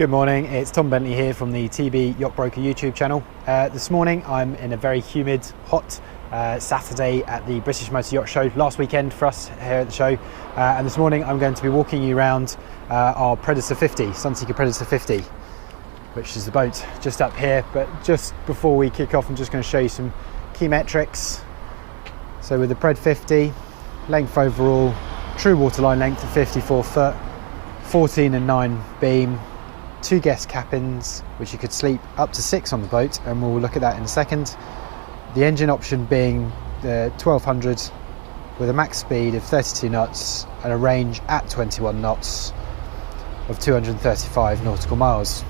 Good morning, it's Tom Bentley here from the TB Yacht Broker YouTube channel. This morning I'm in a very humid, hot Saturday at the British Motor Yacht Show, last weekend for us here at the show. And this morning I'm going to be walking you around our Predator 50, Sunseeker Predator 50, which is the boat just up here. But just before we kick off, I'm just going to show you some key metrics. So with the Pred 50, length overall, true waterline length of 54 foot, 14 and 9 beam, 2 guest cabins, which you could sleep up to 6 on the boat, and we'll look at that in a second. The engine option being the 1200 with a max speed of 32 knots and a range at 21 knots of 235 nautical miles.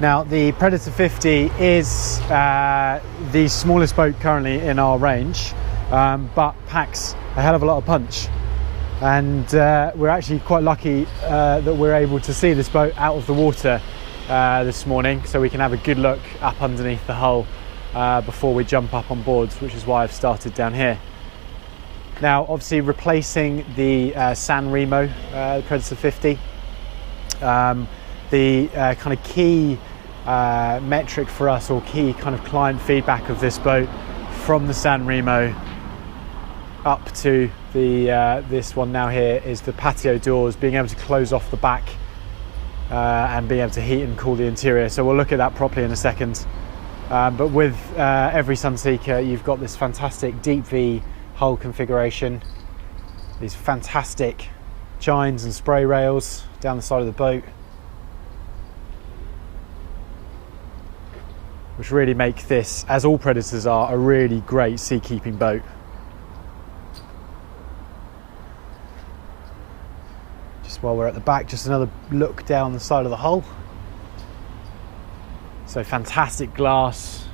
Now the Predator 50 is the smallest boat currently in our range, but packs a hell of a lot of punch. And we're actually quite lucky that we're able to see this boat out of the water this morning, so we can have a good look up underneath the hull before we jump up on board, which is why I've started down here. Now obviously replacing the San Remo Predator 50, the kind of key metric for us, or key kind of client feedback of this boat from the San Remo up to the this one now here is the patio doors, being able to close off the back and being able to heat and cool the interior. So we'll look at that properly in a second. But with every Sunseeker, you've got this fantastic deep V hull configuration, these fantastic chines and spray rails down the side of the boat, which really make this, as all Predators are, a really great seakeeping boat. While we're at the back, just another look down the side of the hull. So fantastic glass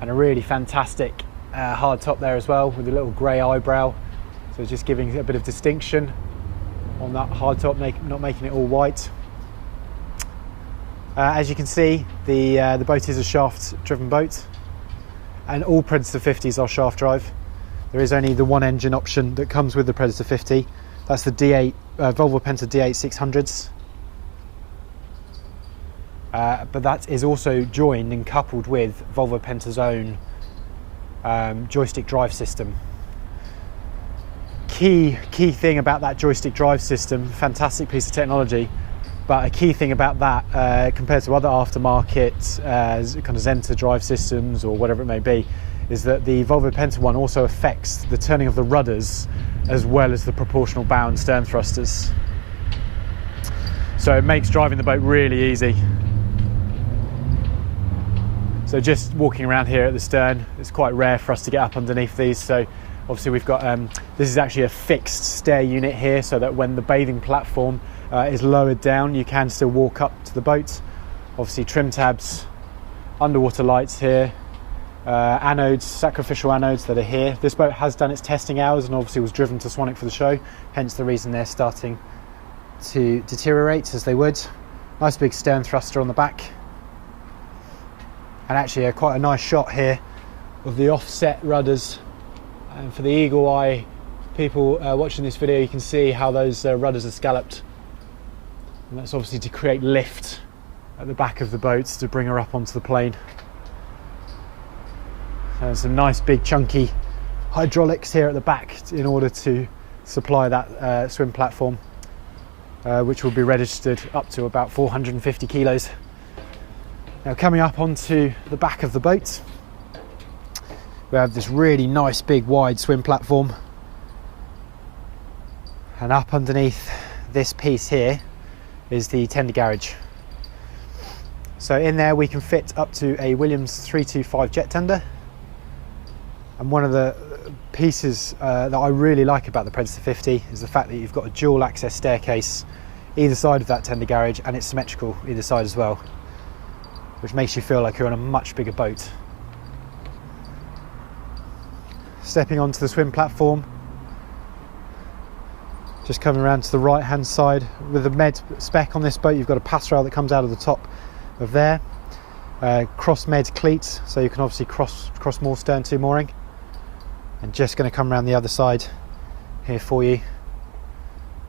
and a really fantastic hard top there as well, with a little grey eyebrow, so just giving a bit of distinction on that hard top, not making it all white. As you can see, the boat is a shaft driven boat, and all Predator 50s are shaft drive. There is only the one engine option that comes with the Predator 50. That's the D8 Volvo Penta D8 600s, but that is also joined and coupled with Volvo Penta's own joystick drive system. Key thing about that joystick drive system, fantastic piece of technology, but a key thing about that compared to other aftermarket kind of Zenta drive systems or whatever it may be, is that the Volvo Penta one also affects the turning of the rudders as well as the proportional bow and stern thrusters. So it makes driving the boat really easy. So just walking around here at the stern, it's quite rare for us to get up underneath these. So obviously we've got, this is actually a fixed stair unit here, so that when the bathing platform is lowered down, you can still walk up to the boat. Obviously trim tabs, underwater lights here, anodes, sacrificial anodes that are here. This boat has done its testing hours and obviously was driven to Swanwick for the show, hence the reason they're starting to deteriorate, as they would. Nice big stern thruster on the back, and actually quite a nice shot here of the offset rudders. And for the eagle eye people watching this video, you can see how those rudders are scalloped, and that's obviously to create lift at the back of the boat to bring her up onto the plane. And some nice big chunky hydraulics here at the back in order to supply that swim platform, which will be registered up to about 450 kilos. Now coming up onto the back of the boat, we have this really nice big wide swim platform, and up underneath this piece here is the tender garage. So in there we can fit up to a Williams 325 jet tender. And one of the pieces that I really like about the Predator 50 is the fact that you've got a dual access staircase either side of that tender garage, and it's symmetrical either side as well, which makes you feel like you're on a much bigger boat. Stepping onto the swim platform, just coming around to the right hand side, with the med spec on this boat, you've got a pass rail that comes out of the top of there, cross med cleats, so you can obviously cross more stern to mooring. And just going to come around the other side here for you,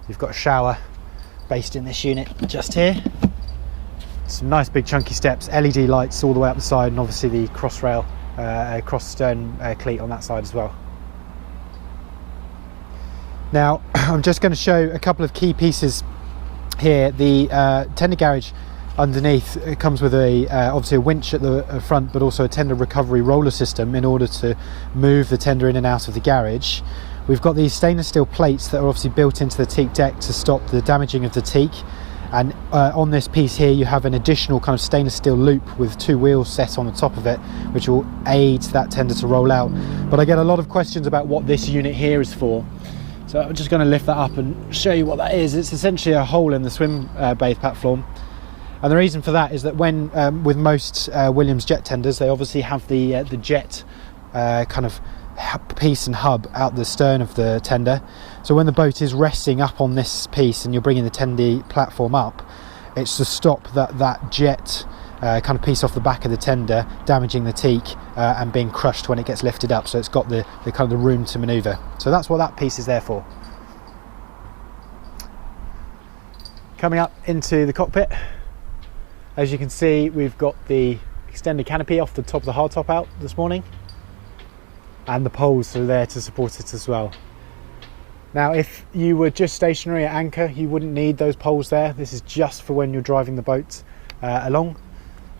you've got a shower based in this unit just here. Some nice big chunky steps, LED lights all the way up the side, and obviously the cross rail, cross stern cleat on that side as well. Now I'm just going to show a couple of key pieces here. The tender garage underneath, it comes with a obviously a winch at the front, but also a tender recovery roller system in order to move the tender in and out of the garage. We've got these stainless steel plates that are obviously built into the teak deck to stop the damaging of the teak. And on this piece here you have an additional kind of stainless steel loop with 2 wheels set on the top of it, which will aid that tender to roll out. But I get a lot of questions about what this unit here is for, so I'm just going to lift that up and show you what that is. It's essentially a hole in the swim bathe platform, and the reason for that is that when with most Williams jet tenders, they obviously have the jet kind of piece and hub out the stern of the tender. So when the boat is resting up on this piece and you're bringing the tender platform up, it's to stop that jet kind of piece off the back of the tender damaging the teak and being crushed when it gets lifted up. So it's got the kind of the room to maneuver. So that's what that piece is there for. Coming up into the cockpit, as you can see, we've got the extended canopy off the top of the hardtop out this morning, and the poles are there to support it as well. Now if you were just stationary at anchor, you wouldn't need those poles there. This is just for when you're driving the boat along.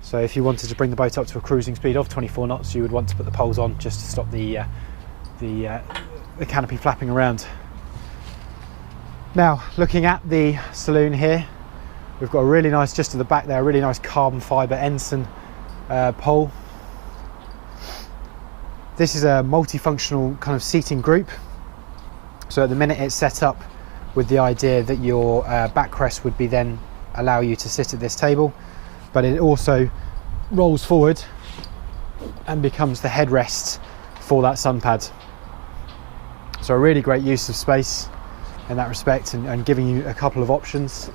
So if you wanted to bring the boat up to a cruising speed of 24 knots, you would want to put the poles on just to stop the canopy flapping around. Now looking at the saloon here, we've got a really nice, just to the back there, a really nice carbon fibre ensign pole. This is a multifunctional kind of seating group. So at the minute it's set up with the idea that your backrest would be then allow you to sit at this table, but it also rolls forward and becomes the headrest for that sun pad. So a really great use of space in that respect, and giving you a couple of options.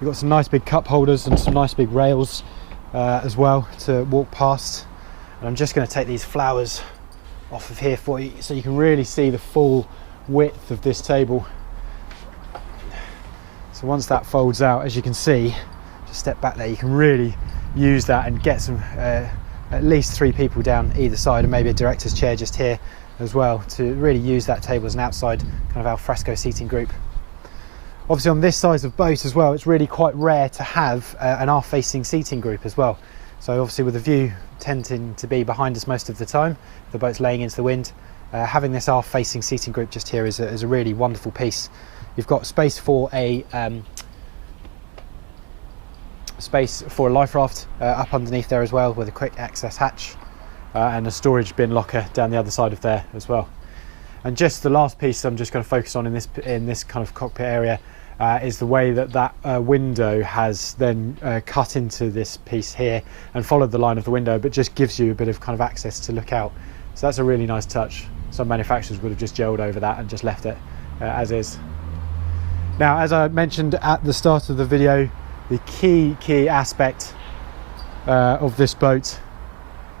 You've got some nice big cup holders and some nice big rails as well to walk past. And I'm just going to take these flowers off of here for you so you can really see the full width of this table. So once that folds out, as you can see, just step back there, you can really use that and get some at least 3 people down either side, and maybe a director's chair just here as well, to really use that table as an outside kind of al fresco seating group. Obviously on this size of boat as well, it's really quite rare to have an aft facing seating group as well. So obviously with the view tending to be behind us most of the time, the boat's laying into the wind, having this aft facing seating group just here is a really wonderful piece. You've got space for a life raft up underneath there as well, with a quick access hatch and a storage bin locker down the other side of there as well. And just the last piece I'm just going to focus on in this kind of cockpit area is the way that window has then cut into this piece here and followed the line of the window, but just gives you a bit of kind of access to look out. So that's a really nice touch. Some manufacturers would have just gelled over that and just left it as is. Now, as I mentioned at the start of the video, the key aspect of this boat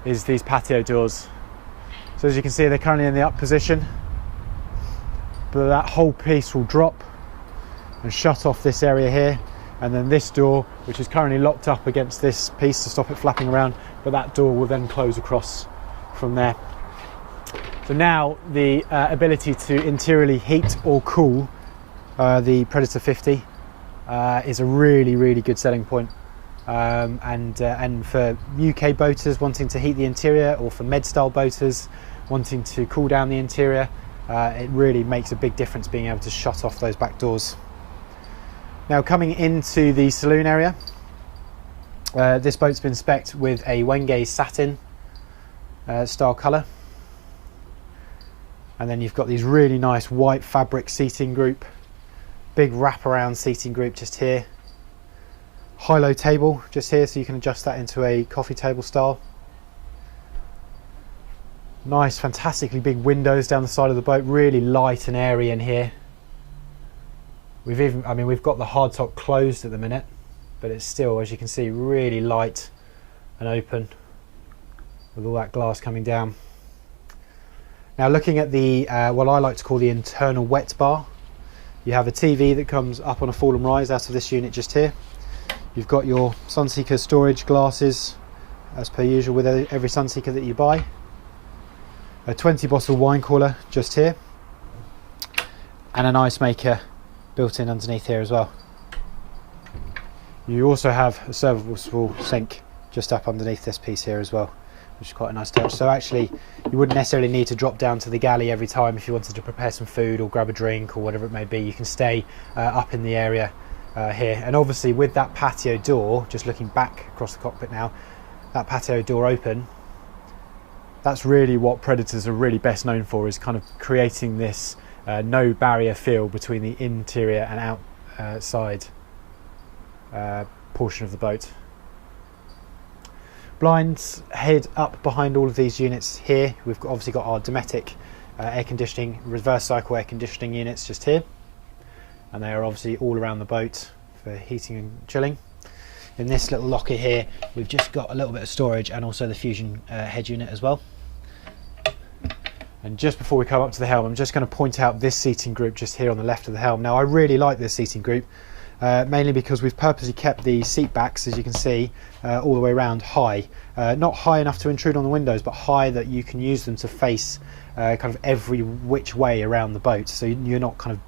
is these patio doors. So as you can see, they're currently in the up position, but that whole piece will drop and shut off this area here, and then this door, which is currently locked up against this piece to stop it flapping around, but that door will then close across from there. So now the ability to interiorly heat or cool the Predator 50 is a really good selling point, and for UK boaters wanting to heat the interior, or for med style boaters wanting to cool down the interior, it really makes a big difference being able to shut off those back doors. Now coming into the saloon area, this boat's been spec'd with a Wenge satin style colour, and then you've got these really nice white fabric seating group, big wraparound seating group just here, high-low table just here, so you can adjust that into a coffee table style. Nice, fantastically big windows down the side of the boat, really light and airy in here. We've got the hardtop closed at the minute, but it's still, as you can see, really light and open with all that glass coming down. Now looking at the what I like to call the internal wet bar, You have a TV that comes up on a fall and rise out of this unit just here. You've got your Sunseeker storage glasses, as per usual with every Sunseeker that you buy. A 20 bottle wine cooler just here, and an ice maker built in underneath here as well. You also have a serviceable sink just up underneath this piece here as well, which is quite a nice touch. So actually you wouldn't necessarily need to drop down to the galley every time if you wanted to prepare some food or grab a drink or whatever it may be. You can stay up in the area here. And obviously with that patio door, just looking back across the cockpit now, that patio door open, that's really what Predators are really best known for, is kind of creating this no barrier feel between the interior and outside portion of the boat. Blinds head up behind all of these units here. We've obviously got our Dometic air conditioning, reverse cycle air conditioning units just here, and they are obviously all around the boat for heating and chilling. In this little locker here, we've just got a little bit of storage and also the Fusion head unit as well. And just before we come up to the helm, I'm just going to point out this seating group just here on the left of the helm. Now I really like this seating group, mainly because we've purposely kept the seat backs, as you can see, all the way around high. Not high enough to intrude on the windows, but high that you can use them to face kind of every which way around the boat. So you're not kind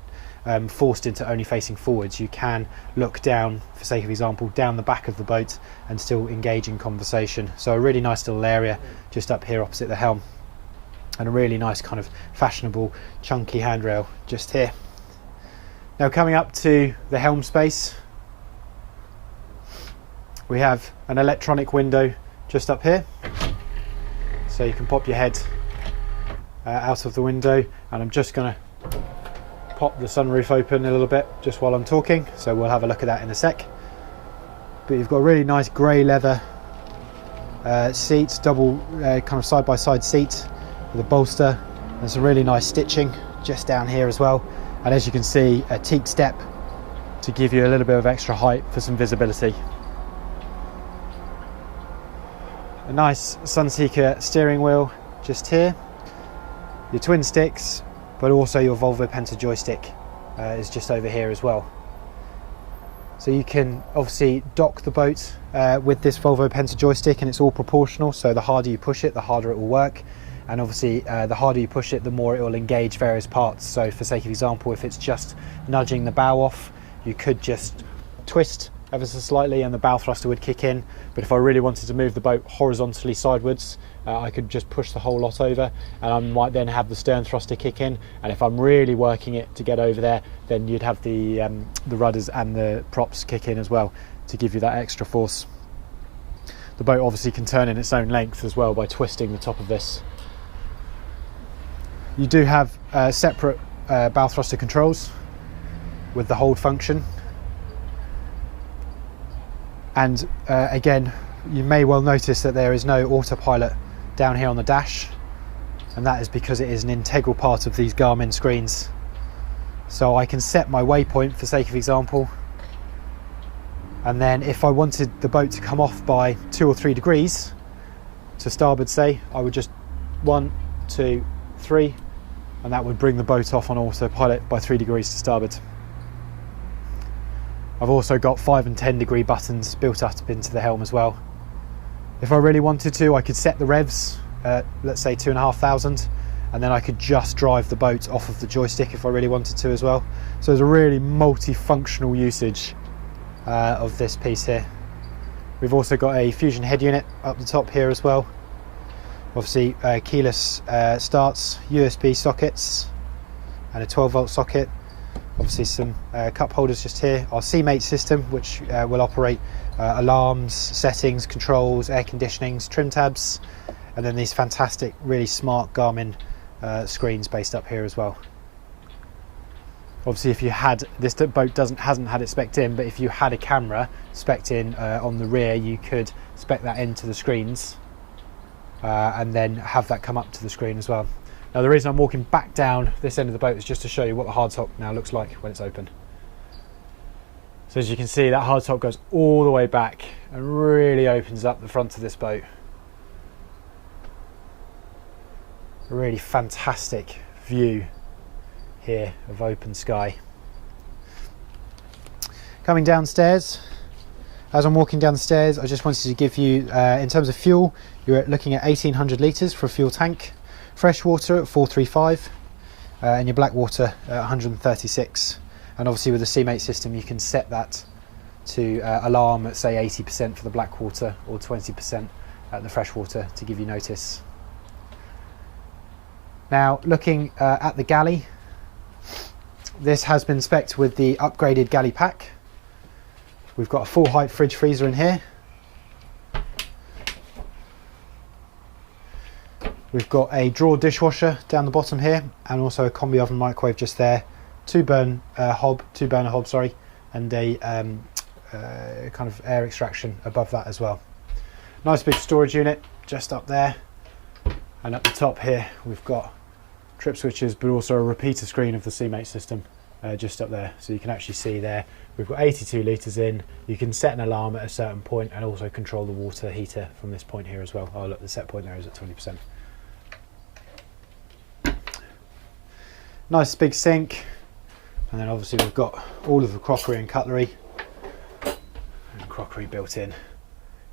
of forced into only facing forwards. You can look down, for sake of example, down the back of the boat and still engage in conversation. So a really nice little area just up here opposite the helm, and a really nice kind of fashionable chunky handrail just here. Now coming up to the helm space, we have an electronic window just up here, so you can pop your head out of the window, and I'm just going to pop the sunroof open a little bit just while I'm talking, so we'll have a look at that in a sec. But you've got a really nice grey leather seat, double kind of side-by-side seat with a bolster. There's some really nice stitching just down here as well, and as you can see, a teak step to give you a little bit of extra height for some visibility. A nice Sunseeker steering wheel just here, your twin sticks, but also your Volvo Penta joystick is just over here as well. So you can obviously dock the boat with this Volvo Penta joystick, and it's all proportional, so the harder you push it, the harder it will work. And obviously the harder you push it, the more it will engage various parts. So for sake of example, if it's just nudging the bow off, you could just twist ever so slightly and the bow thruster would kick in. But if I really wanted to move the boat horizontally sidewards, I could just push the whole lot over, and I might then have the stern thruster kick in. And if I'm really working it to get over there, then you'd have the rudders and the props kick in as well to give you that extra force. The boat obviously can turn in its own length as well by twisting the top of this. You do have separate bow thruster controls with the hold function, and again, you may well notice that there is no autopilot down here on the dash, and that is because it is an integral part of these Garmin screens. So I can set my waypoint, for sake of example, and then if I wanted the boat to come off by 2 or 3 degrees to starboard, say, I would just 1, 2, 3, and that would bring the boat off on autopilot by 3 degrees to starboard. I've also got 5 and 10 degree buttons built up into the helm as well. If I really wanted to, I could set the revs at, let's say, 2,500, and then I could just drive the boat off of the joystick if I really wanted to as well. So there's a really multifunctional usage of this piece here. We've also got a Fusion head unit up the top here as well. Obviously keyless starts, USB sockets and a 12 volt socket. Obviously some cup holders just here. Our CMate system, which will operate alarms, settings, controls, air conditionings, trim tabs, and then these fantastic, really smart Garmin screens based up here as well. Obviously, if you had, this boat hasn't had it spec'd in, but if you had a camera spec'd in on the rear, you could spec that into the screens and then have that come up to the screen as well. Now the reason I'm walking back down this end of the boat is just to show you what the hardtop now looks like when it's open. So as you can see, that hardtop goes all the way back and really opens up the front of this boat. A really fantastic view here of open sky. Coming downstairs, as I'm walking down the stairs, I just wanted to give you, in terms of fuel, you're looking at 1800 litres for a fuel tank, fresh water at 435, and your black water at 136. And obviously with the CMate system, you can set that to alarm at say 80% for the black water or 20% at the fresh water to give you notice. Now looking at the galley, this has been spec'd with the upgraded galley pack. We've got a full height fridge freezer in here. We've got a drawer dishwasher down the bottom here, and also a combi oven microwave just there. Two burner hob, and a kind of air extraction above that as well. Nice big storage unit just up there, and up the top here we've got trip switches, but also a repeater screen of the CMate system just up there, so you can actually see there we've got 82 litres in. You can set an alarm at a certain point and also control the water heater from this point here as well. Oh look, the set point there is at 20%. Nice big sink, and then obviously we've got all of the crockery and cutlery and crockery built in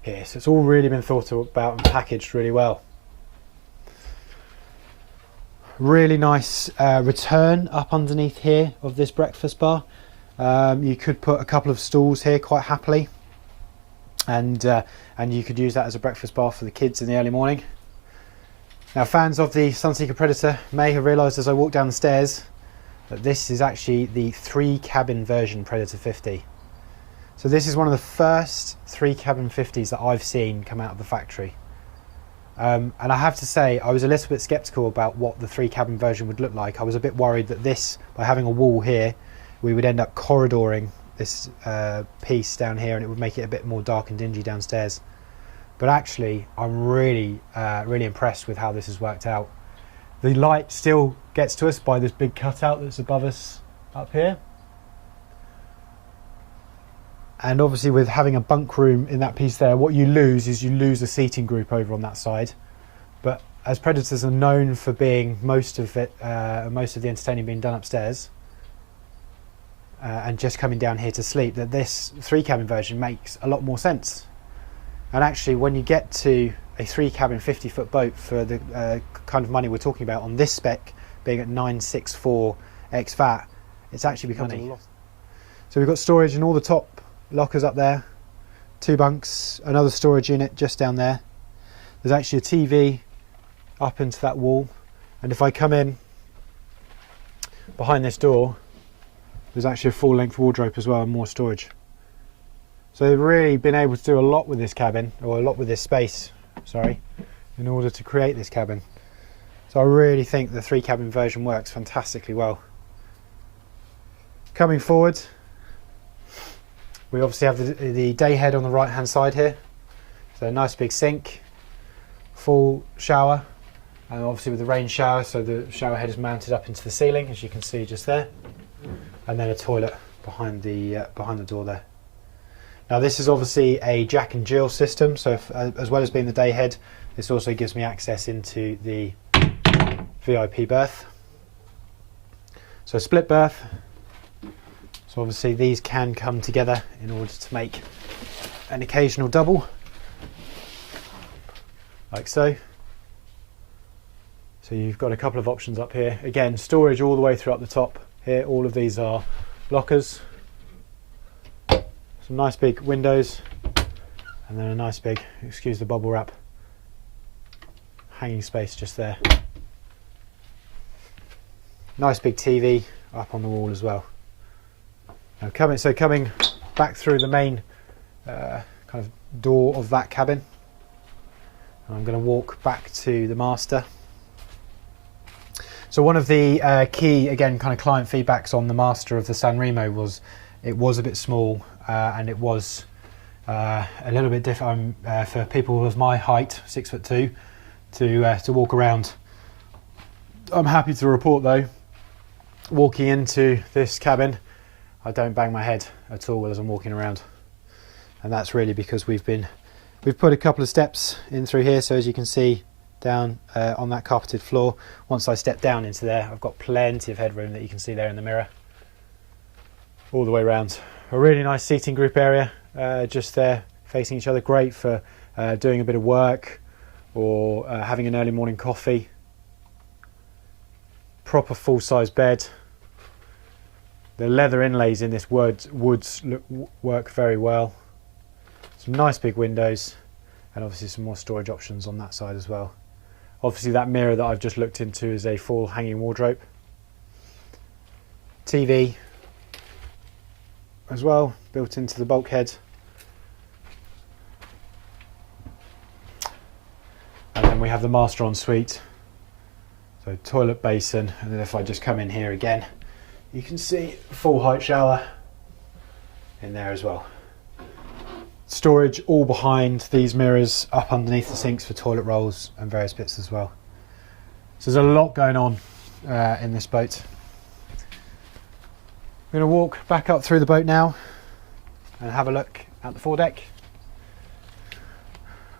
here, so it's all really been thought about and packaged really well. Really nice return up underneath here of this breakfast bar. You could put a couple of stools here quite happily, and you could use that as a breakfast bar for the kids in the early morning. Now, fans of the Sunseeker Predator may have realised as I walked down the stairs that this is actually the 3-cabin version Predator 50. So this is one of the first 3-cabin 50s that I've seen come out of the factory. And I have to say, I was a little bit sceptical about what the 3-cabin version would look like. I was a bit worried that this, by having a wall here, we would end up corridoring this piece down here, and it would make it a bit more dark and dingy downstairs. But actually, I'm really impressed with how this has worked out. The light still gets to us by this big cutout that's above us up here. And obviously with having a bunk room in that piece there, what you lose is you lose a seating group over on that side. But as Predators are known for being most of the entertaining being done upstairs, and just coming down here to sleep, that this 3-cabin version makes a lot more sense. And actually, when you get to a 3-cabin 50-foot boat for the kind of money we're talking about on this spec, being at 964 ex VAT, it's actually becoming a lot. So we've got storage in all the top lockers up there, 2 bunks, another storage unit just down there. There's actually a TV up into that wall, and if I come in behind this door, there's actually a full-length wardrobe as well and more storage. So they've really been able to do a lot with this cabin, or a lot with this space, sorry, in order to create this cabin. So I really think the 3-cabin version works fantastically well. Coming forward, we obviously have the day head on the right hand side here. So a nice big sink, full shower, and obviously with the rain shower, so the shower head is mounted up into the ceiling, as you can see just there, and then a toilet behind the door there. Now this is obviously a Jack and Jill system, so as well as being the day head, this also gives me access into the VIP berth. So split berth. So obviously these can come together in order to make an occasional double, like so. So you've got a couple of options up here. Again, storage all the way through up the top here. All of these are lockers. Some nice big windows, and then a nice big, excuse the bubble wrap, hanging space just there. Nice big TV up on the wall as well. Now coming back through the main kind of door of that cabin, I'm going to walk back to the master. So one of the key, again, kind of client feedbacks on the master of the San Remo was it was a bit small, and it was a little bit different for people of my height, 6'2", to walk around. I'm happy to report though, walking into this cabin, I don't bang my head at all as I'm walking around, and that's really because we've put a couple of steps in through here. So as you can see down on that carpeted floor, once I step down into there, I've got plenty of headroom that you can see there in the mirror, all the way around A really nice seating group area just there facing each other, great for doing a bit of work or having an early morning coffee. Proper full-size bed. The leather inlays in this woods work very well. Some nice big windows, and obviously some more storage options on that side as well. Obviously that mirror that I've just looked into is a full hanging wardrobe. TV as well, built into the bulkhead. And then we have the master ensuite. So toilet basin, and then if I just come in here again, you can see full height shower in there as well. Storage all behind these mirrors, up underneath the sinks for toilet rolls and various bits as well. So there's a lot going on in this boat. I'm going to walk back up through the boat now and have a look at the foredeck.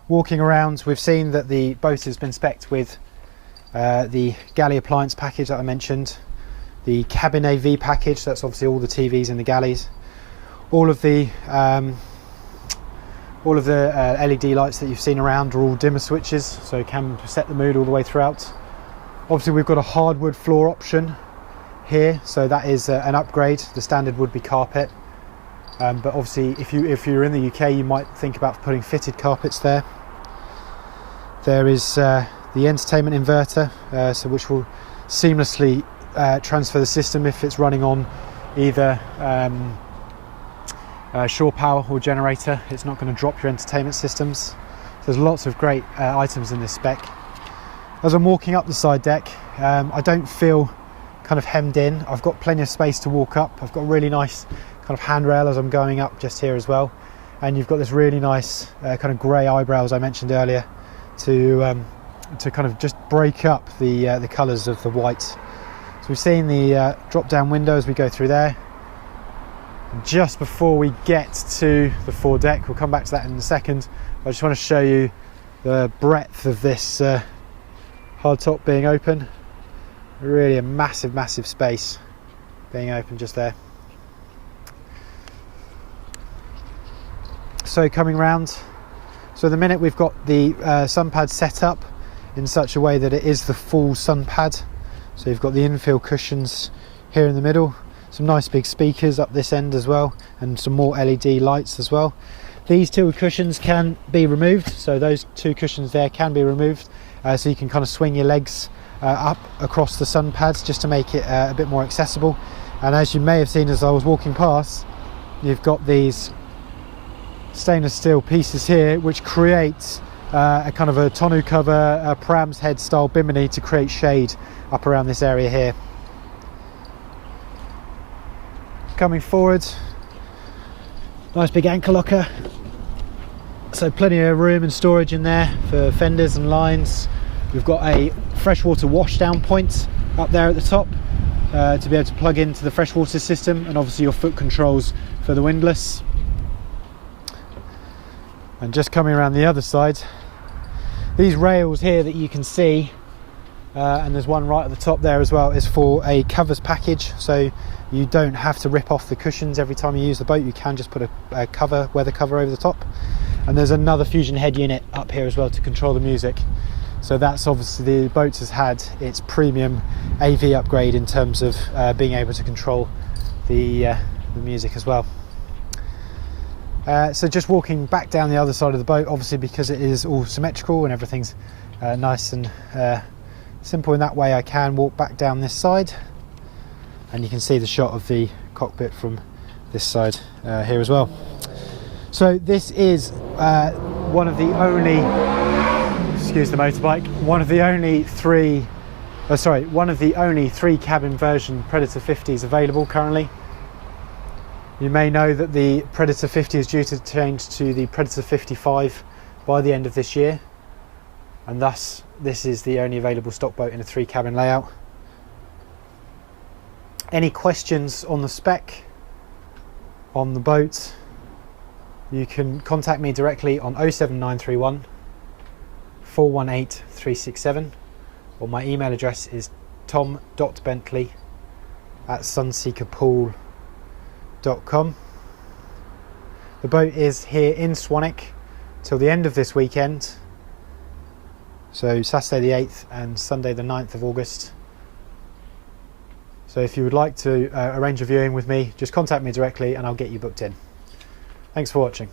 Walking around, we've seen that the boat has been spec'd with the Galley appliance package that I mentioned, the cabin AV package, that's obviously all the TVs in the galleys, all of the LED lights that you've seen around are all dimmer switches, so you can set the mood all the way throughout. Obviously we've got a hardwood floor option here, so that is an upgrade. The standard would be carpet, but obviously if you're in the UK you might think about putting fitted carpets there. There is the entertainment inverter, so which will seamlessly transfer the system if it's running on either shore power or generator. It's not going to drop your entertainment systems. So there's lots of great items in this spec. As I'm walking up the side deck, I don't feel kind of hemmed in. I've got plenty of space to walk up. I've got a really nice kind of handrail as I'm going up just here as well, and you've got this really nice kind of grey eyebrows I mentioned earlier to kind of just break up the colours of the white. So we've seen the drop down window as we go through there. Just before we get to the foredeck, we'll come back to that in a second, I just want to show you the breadth of this hardtop being open. Really a massive space being open just there. So coming round, so the minute we've got the sun pad set up in such a way that it is the full sun pad. So you've got the infill cushions here in the middle, some nice big speakers up this end as well, and some more LED lights as well. These two cushions can be removed, so those two cushions there can be removed, so you can kind of swing your legs up across the sun pads just to make it a bit more accessible. And as you may have seen as I was walking past, you've got these stainless steel pieces here which create a kind of a tonneau cover, a pram's head style bimini to create shade up around this area here. Coming forward, nice big anchor locker, so plenty of room and storage in there for fenders and lines. We've got a freshwater washdown point up there at the top to be able to plug into the freshwater system, and obviously your foot controls for the windlass. And just coming around the other side, these rails here that you can see, and there's one right at the top there as well, is for a covers package, so you don't have to rip off the cushions every time you use the boat. You can just put a cover, weather cover over the top. And there's another fusion head unit up here as well to control the music. So that's obviously, the boat has had its premium AV upgrade in terms of being able to control the music as well. So just walking back down the other side of the boat, obviously because it is all symmetrical and everything's nice and simple in that way, I can walk back down this side, and you can see the shot of the cockpit from this side here as well. So this is one of the only, excuse the motorbike, one of the only three cabin version Predator 50s available currently. You may know that the Predator 50 is due to change to the Predator 55 by the end of this year, and thus this is the only available stock boat in a 3 cabin layout. Any questions on the spec on the boat, you can contact me directly on 07931 418 367, or my email address is tom.bentley@sunseekerpool.com. The boat is here in Swanwick till the end of this weekend, so Saturday the 8th and Sunday the 9th of August. So if you would like to arrange a viewing with me, just contact me directly and I'll get you booked in. Thanks for watching.